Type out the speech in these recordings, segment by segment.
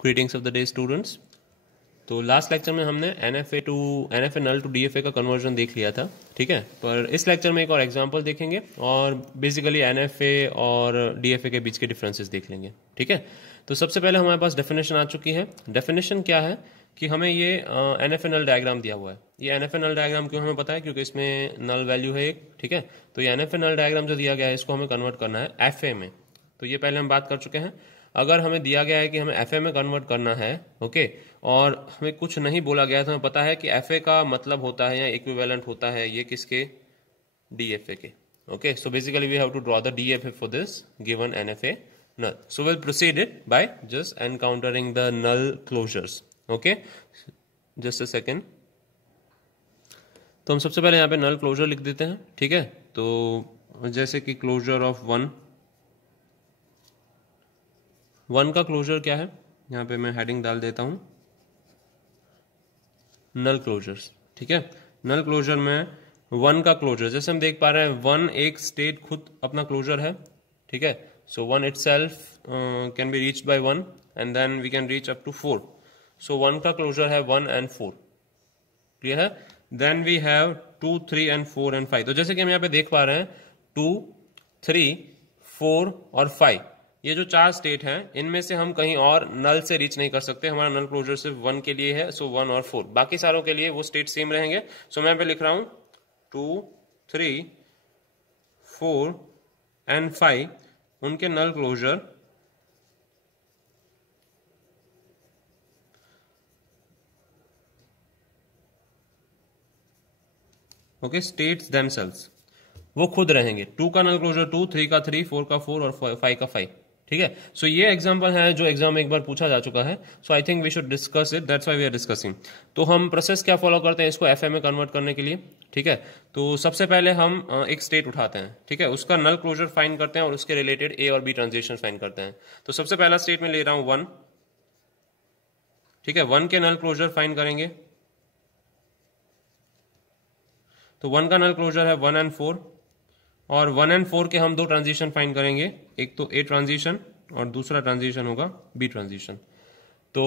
Greetings of the day students. तो last lecture में हमने NFA नल टू DFA का कन्वर्जन देख लिया था, ठीक है। पर इस लेक्चर में एक और एग्जांपल देखेंगे और बेसिकली NFA और DFA के बीच के डिफरेंसेस देख लेंगे, ठीक है। तो सबसे पहले हमारे पास डेफिनेशन आ चुकी है। डेफिनेशन क्या है कि हमें ये NFA नल डायग्राम दिया हुआ है। ये NFA नल डायग्राम क्यों हमें पता है, क्योंकि इसमें नल वैल्यू है एक, ठीक है। तो ये NFA नल डायग्राम जो दिया गया है इसको हमें कन्वर्ट करना है FA में। तो ये पहले हम बात कर चुके हैं। अगर हमें दिया गया है कि हमें FA में कन्वर्ट करना है, ओके, और हमें कुछ नहीं बोला गया तो हमें पता है कि FA का मतलब होता है या इक्विवेलेंट होता है ये किसके, DFA के, okay. So basically we have to draw the DFA for this given NFA null. So we'll proceed it by just encountering the null closures, okay. Just a second. तो हम सबसे पहले यहाँ पे null closure लिख देते हैं, ठीक है। तो जैसे कि closure of 1 का क्लोजर क्या है, यहाँ पे मैं हेडिंग डाल देता हूँ नल क्लोजर्स, ठीक है। नल क्लोजर में 1 का क्लोजर, जैसे हम देख पा रहे हैं 1 एक स्टेट खुद अपना क्लोजर है, ठीक है। So 1 itself can be reached by 1 and then we can reach up to 4। So 1 का क्लोजर है 1 and 4, क्लियर है। Then we have 2, 3 and 4 and 5। तो जैसे कि हम यहाँ पे देख पा रहे हैं 2, 3, 4 और 5, ये जो 4 स्टेट हैं इनमें से हम कहीं और नल से रीच नहीं कर सकते। हमारा नल क्लोजर सिर्फ 1 के लिए है, सो 1 और 4, बाकी सारों के लिए वो स्टेट सेम रहेंगे। सो मैं यहाँ पे लिख रहा हूं 2, 3, 4 and 5 उनके नल क्लोजर ओके, स्टेट्स देमसेल्व्स वो खुद रहेंगे। 2 का नल क्लोजर 2, 3 का 3, 4 का 4 और 5 का 5, ठीक है। सो ये एग्जांपल है जो एग्जाम में एक बार पूछा जा चुका है। So I think we should discuss it, that's why we are discussing. तो हम प्रोसेस क्या फॉलो करते हैं इसको FA में कन्वर्ट करने के लिए, ठीक है। तो सबसे पहले हम एक स्टेट उठाते हैं, ठीक है, उसका नल क्लोजर फाइंड करते हैं और उसके रिलेटेड A और B ट्रांजिशन फाइंड करते हैं। तो सबसे पहला स्टेट में ले रहा हूं 1, ठीक है। 1 के नल क्लोजर फाइंड करेंगे, तो 1 का नल क्लोजर है 1 and 4, और 1 and 4 के हम 2 ट्रांजिशन फाइंड करेंगे, एक तो A ट्रांजिशन और दूसरा ट्रांजिशन होगा B ट्रांजिशन। तो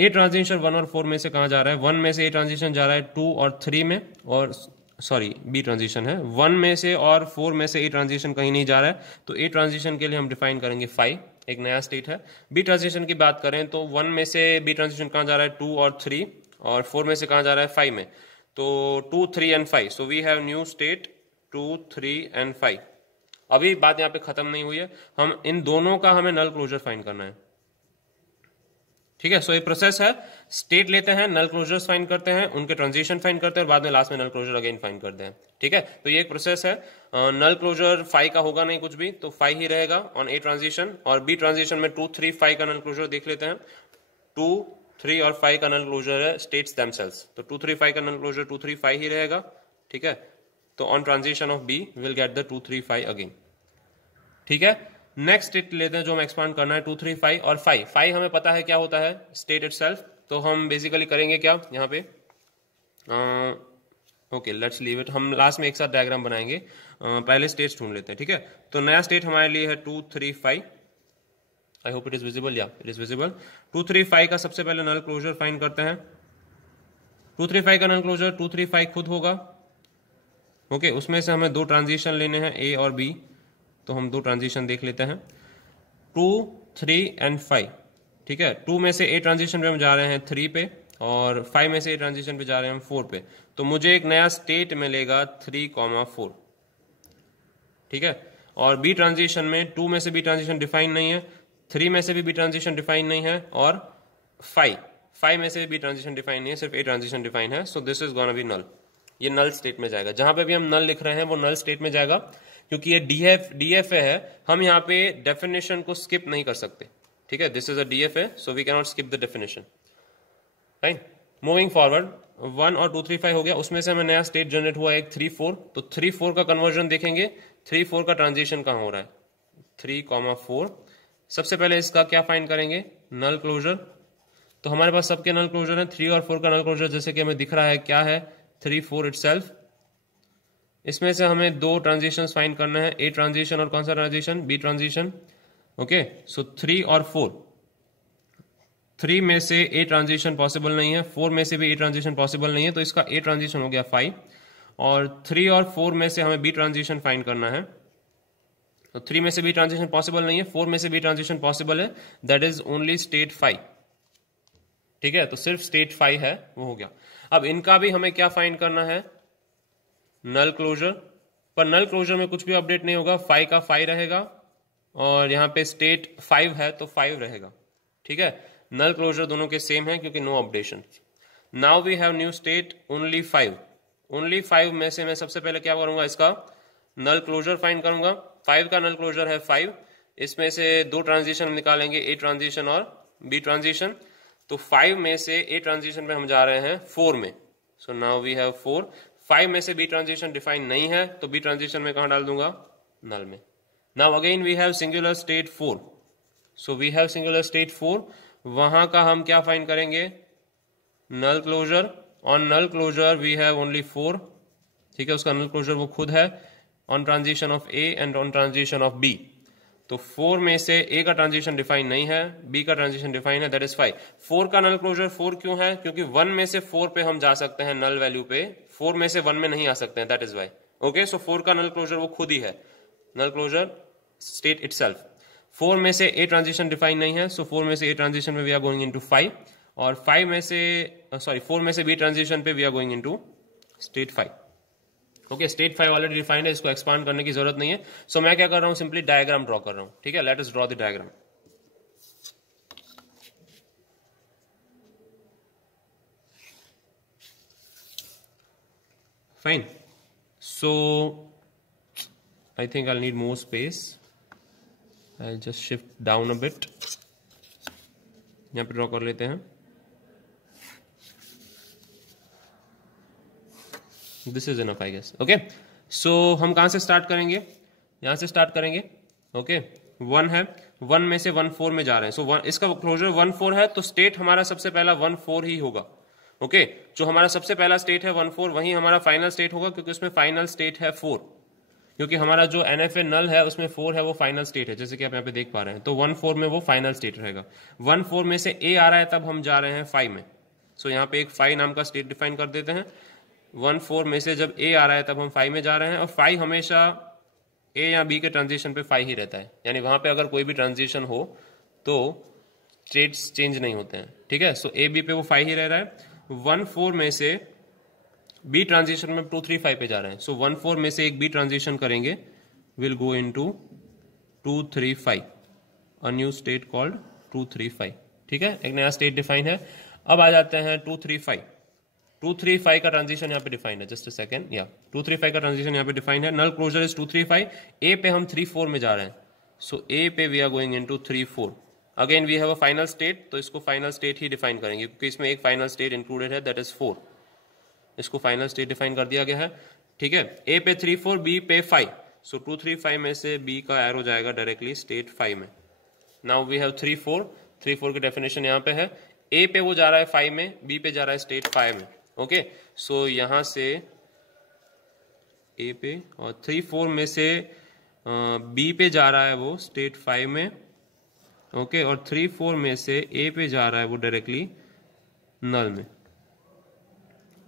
A ट्रांजिशन 1 और 4 में से कहाँ जा रहा है, 1 में से A ट्रांजिशन जा रहा है 2 और 3 में, और सॉरी B ट्रांजिशन है 1 में से, और 4 में से A ट्रांजिशन कहीं नहीं जा रहा है। तो A ट्रांजिशन के लिए हम डिफाइन करेंगे 5, एक नया स्टेट है। B ट्रांजिशन की बात करें तो 1 में से B ट्रांजिशन कहाँ जा रहा है 2 और 3, और 4 में से कहाँ जा रहा है 5 में, तो 2, 3 and 5। So we have new state 2, 3 and 5। अभी बात यहाँ पे खत्म नहीं हुई है, हम इन दोनों का हमें नल क्लोजर फाइंड करना है, ठीक है। सो ये प्रोसेस है, स्टेट लेते हैं, नल क्लोजर्स फाइंड करते हैं, उनके ट्रांजिशन फाइंड करते हैं और बाद में लास्ट में नल क्लोजर अगेन फाइंड करते हैं, ठीक है। तो ये एक प्रोसेस है। नल क्लोजर 5 का होगा नहीं कुछ भी, तो 5 ही रहेगा ऑन A ट्रांजिशन, और B ट्रांजिशन में 2, 3, 5 का नल क्लोजर देख लेते हैं। 2, 3 और 5 का नल क्लोजर है स्टेट्स देमसेल्व्स, तो 2, 3, 5 का नल क्लोजर 2, 3, 5 ही रहेगा, ठीक है। तो on transition of B will get the 2, 3, 5 again, ठीक है। नेक्स्ट स्टेट लेते हैं जो हमें एक्सपांड करना है 2, 3, 5 और 5 हमें पता है क्या होता है स्टेट इटसेल्फ। तो हम बेसिकली करेंगे क्या यहाँ पे, ओके लेट्स लीव इट, हम लास्ट में एक साथ डायग्राम बनाएंगे। पहले स्टेट्स ढूंढ लेते हैं, ठीक है। तो नया स्टेट हमारे लिए है 2, 3, 5। आई होप इट इज विजिबल, या इट इज विजिबल। 2, 3, 5 का सबसे पहले नल क्लोजर फाइंड करते हैं। 2, 3, 5 का नल क्लोजर 2, 3, 5 खुद होगा, ओके। उसमें से हमें 2 ट्रांजिशन लेने हैं A और B, तो हम 2 ट्रांजिशन देख लेते हैं 2, 3 and 5, ठीक है। 2 में से A ट्रांजिशन पे हम जा रहे हैं 3 पे, और 5 में से A ट्रांजिशन पे जा रहे हैं हम 4 पे। तो मुझे एक नया स्टेट मिलेगा 3, 4, ठीक है। और B ट्रांजिशन में 2 में से B ट्रांजिशन डिफाइन नहीं है, 3 में से भी B ट्रांजिशन डिफाइन नहीं है, और 5 में से B ट्रांजिशन डिफाइन नहीं है, सिर्फ A ट्रांजिशन डिफाइन है। So this is gonna be null, ये नल स्टेट में जाएगा। जहां पे भी हम नल लिख रहे हैं वो नल स्टेट में जाएगा, क्योंकि ये DFA है, हम यहाँ पे डेफिनेशन को स्किप नहीं कर सकते, ठीक है। This is a DFA, so we can not skip the definition, right. Moving forward 1 और 2, 3, 5 हो गया, उसमें से हमें नया स्टेट जनरेट हुआ एक 3, 4। तो 3, 4 का कन्वर्जन देखेंगे, 3, 4 का ट्रांजिशन कहाँ हो रहा है 3, 4। सबसे पहले इसका क्या फाइंड करेंगे, नल क्लोजर। तो हमारे पास सबके नल क्लोजर है, 3 और 4 का नल क्लोजर जैसे कि हमें दिख रहा है क्या है 3, 4 इटसेल्फ। इसमें से हमें 2 ट्रांजिशंस फाइंड करना है, A ट्रांजिशन और कौन सा ट्रांजिशन, B ट्रांजिशन, ओके। सो 3 और 4 3 में से ए ट्रांजिशन पॉसिबल नहीं है, 4 में से भी ए ट्रांजिशन पॉसिबल नहीं है, तो इसका ए ट्रांजिशन हो गया 5, और 3 और 4 में से हमें बी ट्रांजिशन फाइंड करना है। तो 3 में से बी ट्रांजिशन पॉसिबल नहीं है, 4 में से बी ट्रांजिशन पॉसिबल है, दैट इज ओनली स्टेट 5। ठीक है, तो सिर्फ स्टेट 5 है, वो हो गया। अब इनका भी हमें क्या फाइंड करना है, नल क्लोजर। पर नल क्लोजर में कुछ भी अपडेट नहीं होगा, 5 का 5 रहेगा, और यहां पे स्टेट 5 है तो 5 रहेगा। ठीक है, नल क्लोजर दोनों के सेम है क्योंकि no updation. Now we have new state only 5। Only 5 में से मैं सबसे पहले क्या करूंगा, इसका नल क्लोजर फाइंड करूंगा। 5 का नल क्लोजर है 5, इसमें से दो ट्रांजिशन निकालेंगे, ए ट्रांजिशन और बी ट्रांजिशन। तो 5 में से ए ट्रांजिशन में हम जा रहे हैं 4 में, सो नाउ वी हैव 4। 5 में से बी ट्रांजिशन डिफाइन नहीं है, तो बी ट्रांजिशन में कहां डाल दूंगा, नल में। Now again we have singular state 4, so we have singular state 4, वहां का हम क्या फाइंड करेंगे, null closure. On null closure we have only 4। ठीक है, उसका नल क्लोजर वो खुद है, on transition of A and on transition of B. तो 4 में से ए का ट्रांजिशन डिफाइन नहीं है, बी का ट्रांजिशन डिफाइन है, दैट इज 5। 4 का नल क्लोजर 4 क्यों है, क्योंकि 1 में से 4 पे हम जा सकते हैं नल वैल्यू पे, 4 में से 1 में नहीं आ सकते हैं, दैट इज वाई। ओके, सो 4 का नल क्लोजर वो खुद ही है, नल क्लोजर स्टेट इटसेल्फ। 4 में से ए ट्रांजिशन डिफाइन नहीं है, सो 4 में से ए ट्रांजिशन में वी आर गोइंग इनटू 5, और 5 में से 4 में से बी ट्रांजिशन पे we are going into state 5। Okay, state 5 already defined है, इसको एक्सपांड करने की जरूरत नहीं है। सो मैं क्या कर रहा हूं, सिंपली डायग्राम ड्रॉ कर रहा हूं। ठीक है, let us draw the diagram. Fine, so I think I need more space, I just shift down a bit, यहां पे ड्रॉ कर लेते हैं। This is enough I guess. Okay, so हम कहां से स्टार्ट करेंगे, यहां से स्टार्ट करेंगे। ओके, 1 है, 1 में से 1 4 में जा रहे हैं, सो इसका क्लोजर 1 4 है, तो स्टेट हमारा सबसे पहला 1 4 ही होगा। ओके, जो हमारा सबसे पहला स्टेट है 1 4, वही हमारा फाइनल स्टेट होगा, क्योंकि उसमें फाइनल स्टेट है 4, क्योंकि हमारा जो NFA नल है उसमें 4 है, वो फाइनल स्टेट है, जैसे कि आप यहाँ पे देख पा रहे हैं। तो 1 4 में वो फाइनल स्टेट रहेगा। 1 4 में से ए आ रहा है, तब हम जा रहे हैं 5 में, सो यहाँ पे एक 5 नाम का स्टेट डिफाइन कर देते हैं। 1 4 में से जब ए आ रहा है तब हम 5 में जा रहे हैं, और 5 हमेशा ए या बी के ट्रांजिशन पे 5 ही रहता है, यानी वहां पे अगर कोई भी ट्रांजिशन हो तो स्टेट्स चेंज नहीं होते हैं। ठीक है, सो ए बी पे वो 5 ही रह रहा है। 1 4 में से बी ट्रांजिशन में 2 3 5 पे जा रहे हैं, सो 1 4 में से एक बी ट्रांजिशन करेंगे, will go into 2 3 5, a new state called 2 3 5। ठीक है, एक नया स्टेट डिफाइन है। अब आ जाते हैं 2 3 5। 2 3 5 का ट्रांजिशन यहाँ पे डिफाइंड है, जस्ट अ सेकंड, या 2 3 5 का ट्रांजिशन यहाँ पे डिफाइंड है। नल क्लोजर इज 2 3 5। ए पे हम 3 4 में जा रहे हैं, सो ए पे we are going into 3 4। Again we have a final state, तो इसको फाइनल स्टेट ही डिफाइन करेंगे, क्योंकि इसमें एक फाइनल स्टेट इंक्लूडेड है, दैट इज 4। इसको फाइनल स्टेट डिफाइन कर दिया गया है। ठीक है, ए पे 3 4, बी पे 5, सो 2 3 5 में से बी का एरो जाएगा डायरेक्टली स्टेट 5 में। Now we have 3 4। 3 4 की डेफिनेशन यहाँ पे है, ए पे वो जा रहा है 5 में, बी पे जा रहा है स्टेट 5 में। ओके, सो यहां से ए पे, और 3 4 में से बी पे जा रहा है वो स्टेट 5 में। ओके, और 3 4 में से ए पे जा रहा है वो डायरेक्टली नल में।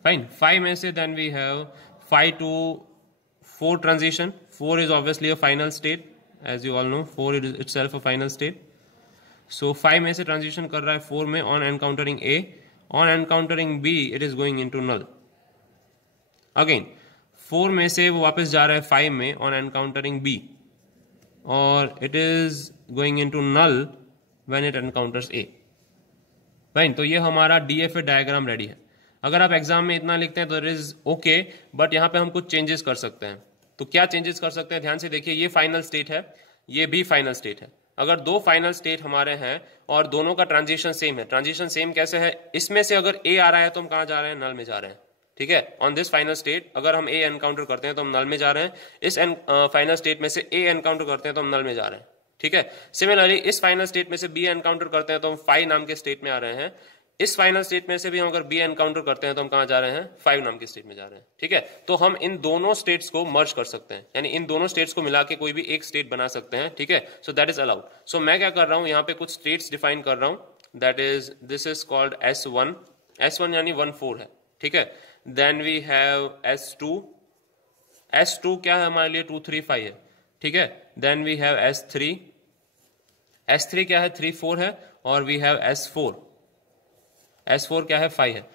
फाइन, 5 में से then we have 5 to 4 transition. 4 is obviously a final state, as you all know 4 is itself a final state. So 5 में से ट्रांजिशन कर रहा है 4 में on encountering A, on encountering B it is going into null. Again 4 में से वो वापस जा रहा है 5 में ऑन एनकाउंटरिंग बी, और it is going into null when it encounters A. Fine, तो ये हमारा DFA डायग्राम रेडी है। अगर आप एग्जाम में इतना लिखते हैं तो इट इज ओके, बट यहां पे हम कुछ चेंजेस कर सकते हैं। तो क्या चेंजेस कर सकते हैं, ध्यान से देखिए। ये फाइनल स्टेट है, ये भी फाइनल स्टेट है। अगर दो फाइनल स्टेट हमारे हैं और दोनों का ट्रांजिशन सेम है, ट्रांजिशन सेम कैसे है, इसमें से अगर ए आ रहा है तो हम कहां जा रहे हैं, नल में जा रहे हैं। ठीक है, ऑन दिस फाइनल स्टेट अगर हम ए एनकाउंटर करते हैं तो हम नल में जा रहे हैं, इस फाइनल स्टेट में से ए एनकाउंटर करते हैं तो हम नल में जा रहे हैं। ठीक है, सिमिलरली इस फाइनल स्टेट में से बी एनकाउंटर करते हैं तो हम 5 नाम के स्टेट में आ रहे हैं, इस फाइनल स्टेट में से भी हम अगर बी एनकाउंटर करते हैं तो हम कहां जा रहे हैं, 5 नाम की स्टेट में जा रहे हैं। ठीक है, तो हम इन दोनों स्टेट्स को मर्ज कर सकते हैं, यानी इन दोनों स्टेट्स को मिला के कोई भी एक स्टेट बना सकते हैं। ठीक है, सो दैट इज अलाउड। सो मैं क्या कर रहा हूं, यहाँ पे कुछ स्टेट्स डिफाइन कर रहा हूं, that is this is called S1, S1 यानी 1,4 है, ठीक है। Then we have S2, S2 क्या है हमारे लिए 2, 3, 5 है, ठीक है। Then we have S3, S3 क्या है 3, 4 है, और वी हैव S4, S4 क्या है 5 है।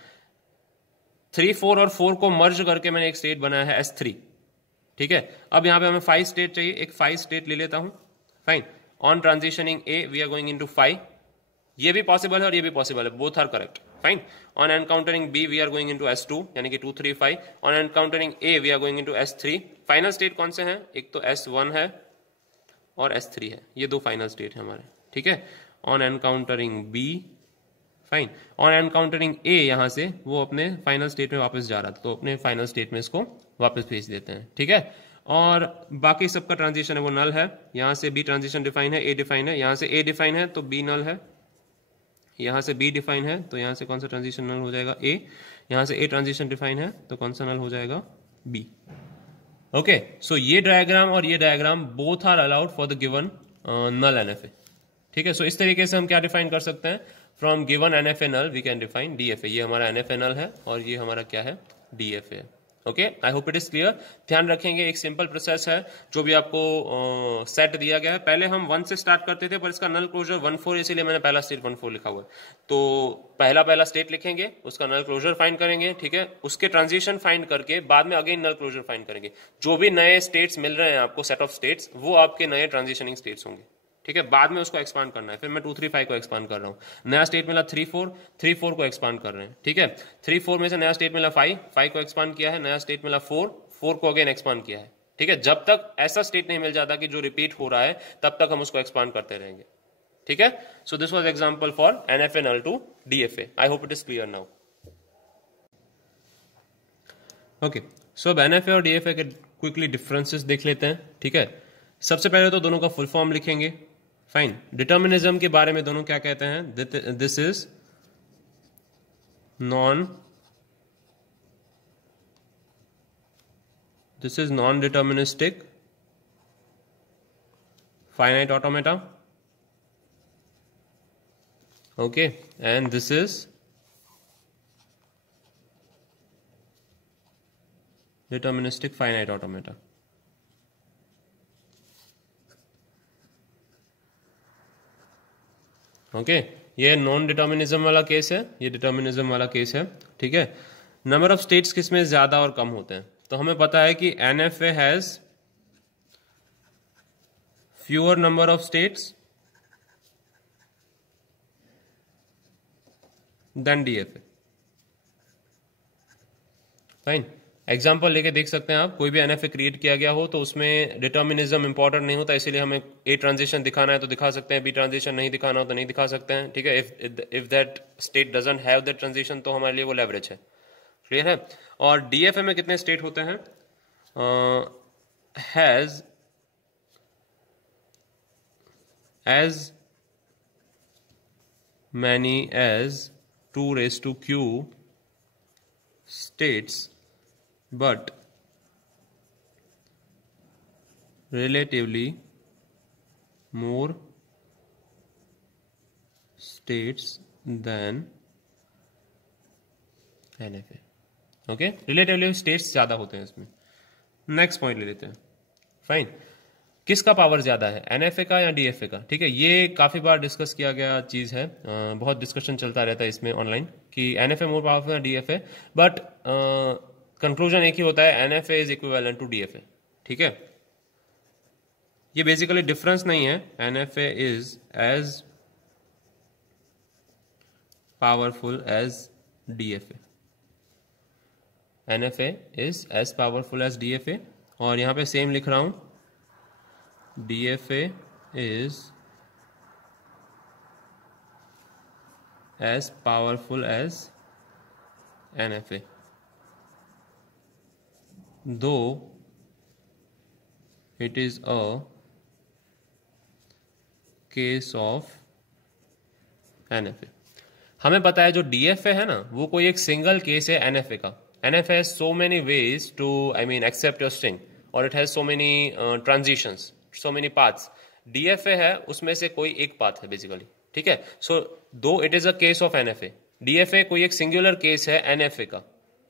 3, 4 और 4 को मर्ज करके मैंने एक स्टेट बनाया है S3, ठीक है। अब यहां पे हमें 5 स्टेट चाहिए, एक 5 स्टेट ले लेता हूं, fine. On transitioning A we are going into 5, ये भी पॉसिबल है और ये भी पॉसिबल है, both are correct, fine. On encountering B we are going into S2 यानी कि 2, 3, 5। On encountering A we are going into S3। Final state कौन से हैं, एक तो S1 है और S3 है, ये दो फाइनल स्टेट है हमारे, ठीक है। On encountering B, fine. On encountering A यहां से वो अपने फाइनल स्टेट में वापस जा रहा था, तो अपने फाइनल स्टेट में इसको वापस भेज देते हैं, ठीक है। और बाकी सबका ट्रांजिशन है वो नल है, यहां से बी ट्रांजिशन डिफाइन है, ए डिफाइन है, यहां से ए डिफाइन है तो बी नल है, यहां से बी डिफाइन है तो यहां से कौन सा ट्रांजिशन नल हो जाएगा, ए। यहां से ए ट्रांजिशन डिफाइन है तो कौन सा नल हो जाएगा, बी। ओके, सो ये डायग्राम और ये diagram both are allowed for the given null NFA, ठीक है। सो इस तरीके से हम क्या डिफाइन कर सकते हैं, from given NFA null we can define DFA. ये हमारा एनएफए नल है और ये हमारा क्या है, डीएफए है। Okay, I hope it is clear. ध्यान रखेंगे एक सिंपल प्रोसेस है जो भी आपको सेट दिया गया है। पहले हम 1 से स्टार्ट करते थे पर इसका नल क्लोजर 1,4 इसीलिए मैंने पहला स्टेट 1,4 लिखा हुआ है। तो पहला स्टेट लिखेंगे, उसका नल क्लोजर फाइंड करेंगे, ठीक है। उसके ट्रांजिशन फाइंड करके बाद में अगेन नल क्लोजर फाइंड करेंगे। जो भी नए स्टेट्स मिल रहे हैं आपको, सेट ऑफ स्टेट्स, वो आपके नए ट्रांजिशनिंग स्टेट्स होंगे, ठीक है। बाद में उसको एक्सपांड करना है, फिर मैं 2, 3, 5 को एक्सपांड कर रहा हूं। नया स्टेट मिला 3, 4, 3, 4 को एक्सपांड कर रहे हैं, ठीक है। 3, 4 में से नया स्टेट मिला 5, 5 को एक्सपांड किया है। नया स्टेट मिला 4, 4 को अगेन एक्सपांड किया है, ठीक है। जब तक ऐसा स्टेट नहीं मिल जाता कि जो रिपीट हो रहा है तब तक हम उसको एक्सपांड करते रहेंगे, ठीक है। So this was example for NFA null to DFA. I hope it is clear now. Okay, so अब एनएफए और डीएफए के क्विकली डिफरेंसेस देख लेते हैं, ठीक है। सबसे पहले तो दोनों का फुल फॉर्म लिखेंगे, फाइन। डिटर्मिनिज्म के बारे में दोनों क्या कहते हैं, this is non deterministic finite automata, okay, and this is deterministic finite automata. Okay, ये नॉन डिटर्मिनिज्म वाला केस है, ये डिटर्मिनिज्म वाला केस है, ठीक है। नंबर ऑफ स्टेट्स किसमें ज्यादा और कम होते हैं, तो हमें पता है कि NFA has fewer number of states than DFA, fine. Example लेके देख सकते हैं आप, कोई भी एनएफए क्रिएट किया गया हो तो उसमें डिटर्मिनिज्म इंपॉर्टेंट नहीं होता, इसीलिए हमें ए ट्रांजिशन दिखाना है तो दिखा सकते हैं, बी ट्रांजिशन नहीं दिखाना हो तो नहीं दिखा सकते हैं, ठीक है। If that state doesn't have that transition तो हमारे लिए वो लेवरेज है, क्लियर है। और डीएफए में कितने स्टेट होते हैं, has as many as 2⁻⁴ states but relatively more states than NFA, okay. Relatively states ज्यादा होते हैं इसमें। नेक्स्ट पॉइंट ले लेते हैं, फाइन। किसका पावर ज्यादा है, एनएफए का या डीएफए का, ठीक है। ये काफी बार डिस्कस किया गया चीज है, बहुत डिस्कशन चलता रहता है इसमें ऑनलाइन कि एनएफए मोर पावरफुल है डीएफए, बट कंक्लूजन एक ही होता है, NFA is equivalent to DFA, ठीक है। ये बेसिकली डिफरेंस नहीं है, NFA is as powerful as DFA, NFA is as powerful as DFA. और यहां पे सेम लिख रहा हूं, DFA is as powerful as NFA, though it is a case of NFA। हमें पता है जो DFA है ना वो कोई एक सिंगल केस है NFA का। NFA has so many ways to accept your string और it has so many transitions, so many paths। DFA है उसमें से कोई एक पाथ है बेसिकली, ठीक है। सो दो it is a case of NFA, DFA कोई एक सिंगुलर केस है एनएफए का,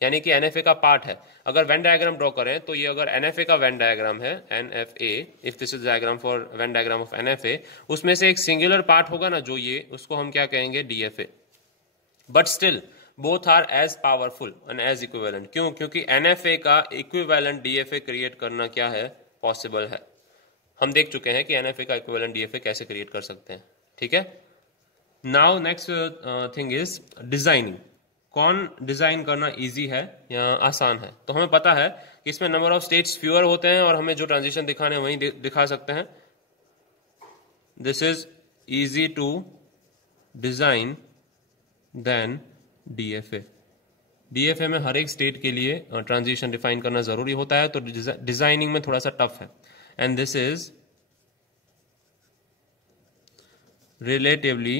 यानी कि एनएफए का पार्ट है। अगर वेन डायग्राम ड्रॉ करें तो ये अगर एनएफए का वेन डायग्राम है, NFA, if this is diagram for Venn diagram of NFA, उसमें से एक सिंगुलर पार्ट होगा ना जो ये, उसको हम क्या कहेंगे, DFA. But still both are as powerful and as equivalent. क्यों? क्योंकि एनएफए का इक्विवेलेंट डीएफए क्रिएट करना क्या है, पॉसिबल है। हम देख चुके हैं कि एनएफए का इक्विवेलेंट डीएफए कैसे क्रिएट कर सकते हैं, ठीक है। Now next thing is designing. कौन डिजाइन करना इजी है या आसान है? तो हमें पता है कि इसमें नंबर ऑफ स्टेट्स फ्यूअर होते हैं और हमें जो ट्रांजिशन दिखाने हैं वही दिखा सकते हैं। This is easy to design then DFA. DFA में हर एक स्टेट के लिए ट्रांजिशन डिफाइन करना जरूरी होता है, तो डिजाइनिंग में थोड़ा सा टफ है। And this is relatively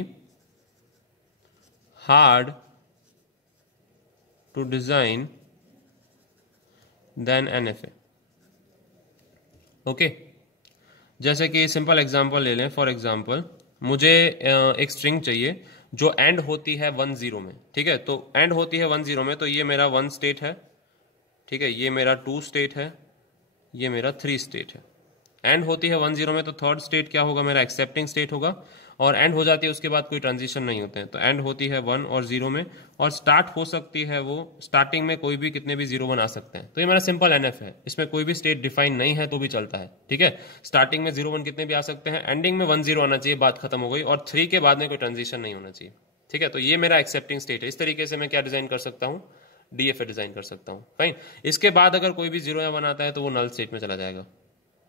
hard to design then NFA. Okay, जैसे कि सिंपल एग्जांपल ले लें। फॉर एग्जांपल मुझे एक स्ट्रिंग चाहिए जो एंड होती है 10 में, ठीक है। तो एंड होती है 10 में, तो ये मेरा 1 स्टेट है, ठीक है, ये मेरा 2 स्टेट है, ये मेरा 3 स्टेट है। एंड होती है 10 में, तो थर्ड स्टेट क्या होगा, मेरा एक्सेप्टिंग स्टेट होगा। और एंड हो जाती है उसके बाद कोई ट्रांजिशन नहीं होते हैं, तो एंड होती है 1 और 0 में, और स्टार्ट हो सकती है वो स्टार्टिंग में कोई भी कितने भी 0 1 आ सकते हैं। तो ये मेरा सिंपल एनएफ है, इसमें कोई भी स्टेट डिफाइन नहीं है तो भी चलता है, ठीक है। स्टार्टिंग में 0 1 कितने भी आ सकते हैं, एंडिंग में 1 0 आना चाहिए, बात खत्म हो गई, और 3 के बाद में कोई ट्रांजिशन नहीं होना चाहिए, ठीक है। तो ये मेरा एक्सेप्टिंग स्टेट है। इस तरीके से मैं क्या डिजाइन कर सकता हूँ, डीएफए डिजाइन कर सकता हूँ, फाइन। इसके बाद अगर कोई भी 0 या 1 आता है तो वो नल स्टेट में चला जाएगा,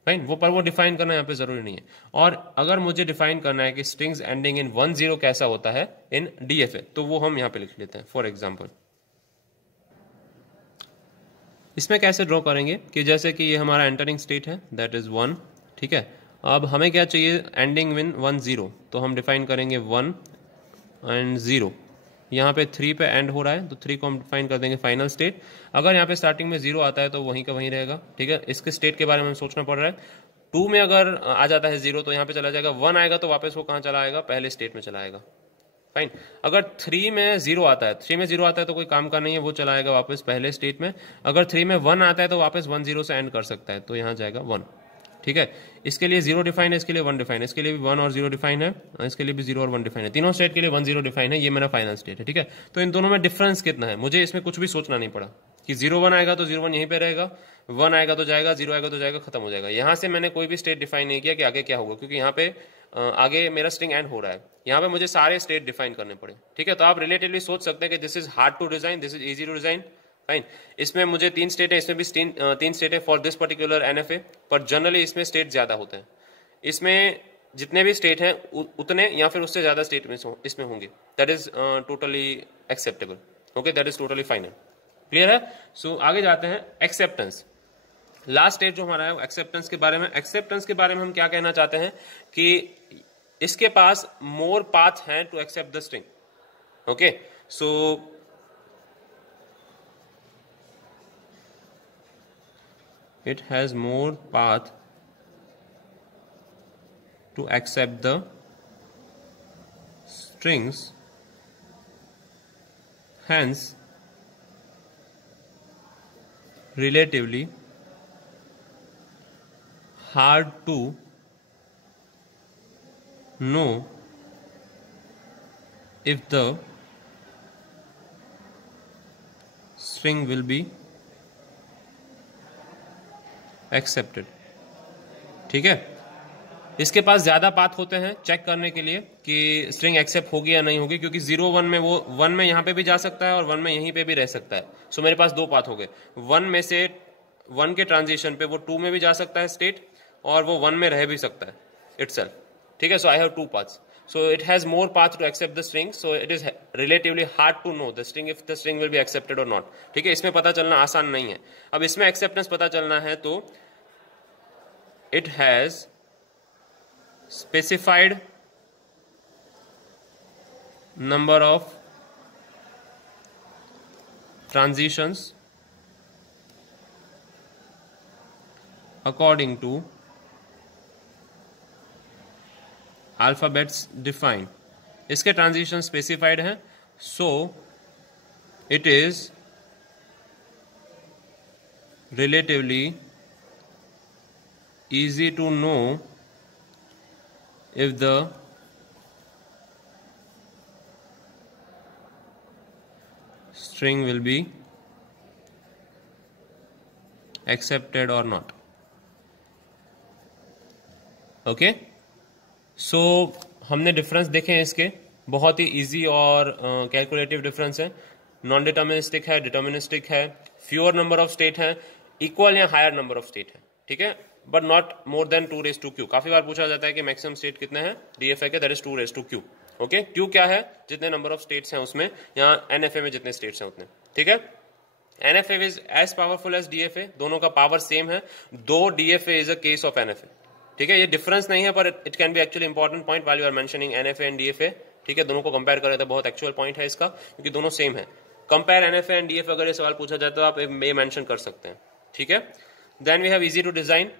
फाइन। वो डिफाइन करना यहाँ पे जरूरी नहीं है। और अगर मुझे डिफाइन करना है कि स्ट्रिंग्स एंडिंग इन 1 0 कैसा होता है इन डीएफए, तो वो हम यहाँ पे लिख लेते हैं। फॉर एग्जांपल इसमें कैसे ड्रॉ करेंगे कि जैसे कि ये हमारा एंटरिंग स्टेट है, दैट इज 1, ठीक है। अब हमें क्या चाहिए, एंडिंग इन 1 0, तो हम डिफाइन करेंगे 1 एंड 0। यहाँ पे 3 पे एंड हो रहा है, तो 3 को हम डिफाइन कर देंगे फाइनल स्टेट। अगर यहाँ पे स्टार्टिंग में 0 आता है तो वहीं का वहीं रहेगा, ठीक है। इसके स्टेट के बारे में सोचना पड़ रहा है। 2 में अगर आ जाता है 0 तो यहाँ पे चला जाएगा, 1 आएगा तो वापस वो कहाँ चला आएगा, पहले स्टेट में चला आएगा, फाइन। अगर 3 में 0 आता है, 3 में 0 आता है तो कोई काम का नहीं है, वो चला आएगा वापस पहले स्टेट में। अगर 3 में 1 आता है तो वापस 1 0 से एंड कर सकता है, तो यहाँ जाएगा 1, ठीक है। इसके लिए 0 डिफाइन है, इसके लिए 1 डिफाइन है, इसके लिए भी 1 और 0 डिफाइन है, इसके लिए भी 0 और 1 डिफाइन है। तीनों स्टेट के लिए 1 0 डिफाइन है, ये मेरा फाइनल स्टेट है, ठीक है। तो इन दोनों में डिफरेंस कितना है, मुझे इसमें कुछ भी सोचना नहीं पड़ा कि 0 1 आएगा तो 0 1 यहीं पे रहेगा, 1 आएगा तो जाएगा, 0 आएगा तो जाएगा, खत्म हो जाएगा। यहाँ से मैंने कोई भी स्टेट डिफाइन नहीं किया कि आगे क्या होगा, क्योंकि यहाँ पे आगे मेरा स्ट्रिंग एंड हो रहा है। यहाँ पे मुझे सारे स्टेट डिफाइन करने पड़े, ठीक है। तो आप रिलेटिवली सोच सकते हैं कि this is hard to design, this is easy to design, fine. इसमें मुझे 3 स्टेट है, इसमें भी 3 स्टेट है फॉर दिस पर्टिकुलर एनएफए, पर जनरली इसमें स्टेट ज्यादा होते हैं। इसमें जितने भी स्टेट हैं उतने या फिर उससे ज्यादा स्टेट में इसमें होंगे, that is totally acceptable, okay, that is totally final, clear है। सो आगे जाते हैं एक्सेप्टेंस। लास्ट स्टेज जो हमारा है एक्सेप्टेंस के बारे में। एक्सेप्टेंस के बारे में हम क्या कहना चाहते हैं कि इसके पास मोर पाथ हैं to accept the string, okay. So it has more path to accept the strings, hence relatively hard to know if the string will be accepted, ठीक है। इसके पास ज्यादा पाथ होते हैं चेक करने के लिए कि स्ट्रिंग एक्सेप्ट होगी या नहीं होगी, क्योंकि 0 1 में वो 1 में यहाँ पे भी जा सकता है और 1 में यहीं पे भी रह सकता है। सो मेरे पास 2 पाथ हो गए, 1 में से 1 के ट्रांजिशन पे वो 2 में भी जा सकता है स्टेट, और वो 1 में रह भी सकता है इटसेल्फ, ठीक है। So I have 2 paths, so it has more path to accept the string, so it is relatively hard to know the string if the string will be accepted or not, ठीक है। इसमें पता चलना आसान नहीं है। अब इसमें एक्सेप्टेंस पता चलना है तो it has specified number of transitions according to alphabets defined, इसके ट्रांजिशन स्पेसिफाइड है, so it is relatively easy to know if the string will be accepted or not. Okay so हमने डिफरेंस देखे हैं इसके, बहुत ही इजी और calculative difference है। Non deterministic है, डिटर्मिनिस्टिक है, फ्यूअर नंबर ऑफ स्टेट है, इक्वल या हायर नंबर ऑफ स्टेट है, ठीक है, बट नॉट मोर देन 2⁻⁴ काफी बार पूछा जाता है कि मैक्सिमम स्टेट कितने हैं डीएफए के, दैट इज 2⁻⁴। ओके, क्यू क्या है, जितने नंबर ऑफ स्टेट्स हैं उसमें, यहाँ एनएफए में जितने स्टेट्स हैं उतने, ठीक है। NFA is as powerful as DFA, दोनों का पावर सेम है, दो DFA is a case of NFA, ठीक है। ये डिफरेंस नहीं है पर it can be actually important point while you are mentioning NFA and DFA, ठीक है। दोनों को कंपेयर करें तो बहुत एक्चुअल पॉइंट है इसका, क्योंकि दोनों सेम है। कंपेयर एनएफए एंड डीएफए अगर ये सवाल पूछा जाए तो आप ये मेंशन कर सकते हैं, ठीक है। Then we have easy to design,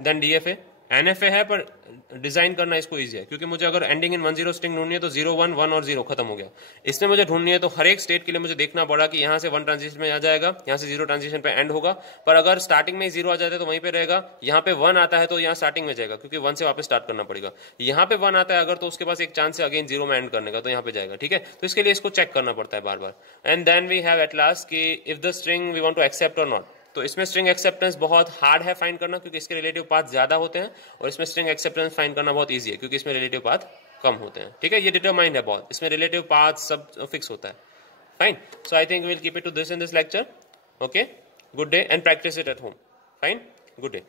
then DFA. NFA है पर डिजाइन करना इसको इजी है, क्योंकि मुझे अगर एंडिंग इन 10 स्ट्रिंग ढूंढनी है तो 0 1 1 और 0 खत्म हो गया। इसमें मुझे ढूंढनी है तो हर एक स्टेट के लिए मुझे देखना पड़ा कि यहाँ से 1 ट्रांजिशन में आ जाएगा, यहाँ से 0 ट्रांजिशन पे एंड होगा, पर अगर स्टार्टिंग में ही 0 आ जाता है तो वहीं पे रहेगा, यहाँ पे 1 आता है तो यहाँ स्टार्टिंग में जाएगा, क्योंकि 1 से वापस स्टार्ट करना पड़ेगा। यहाँ पे 1 आता है अगर, तो उसके पास एक चांस है अगेन 0 में एंड करने का, तो यहाँ पे जाएगा, ठीक है। तो इसके लिए इसको चेक करना पड़ता है बार बार। And then we have at last कि if the string we want to accept और नॉट। तो इसमें स्ट्रिंग एक्सेप्टेंस बहुत हार्ड है फाइंड करना, क्योंकि इसके रिलेटिव पाथ ज्यादा होते हैं, और इसमें स्ट्रिंग एक्सेप्टेंस फाइंड करना बहुत इजी है, क्योंकि इसमें रिलेटिव पाथ कम होते हैं, ठीक है। ये डिटरमाइंड है बहुत, इसमें रिलेटिव पाथ सब फिक्स होता है। Fine, so I think we will keep it to this in this lecture. Okay, good day and practice it at home. Fine, good day.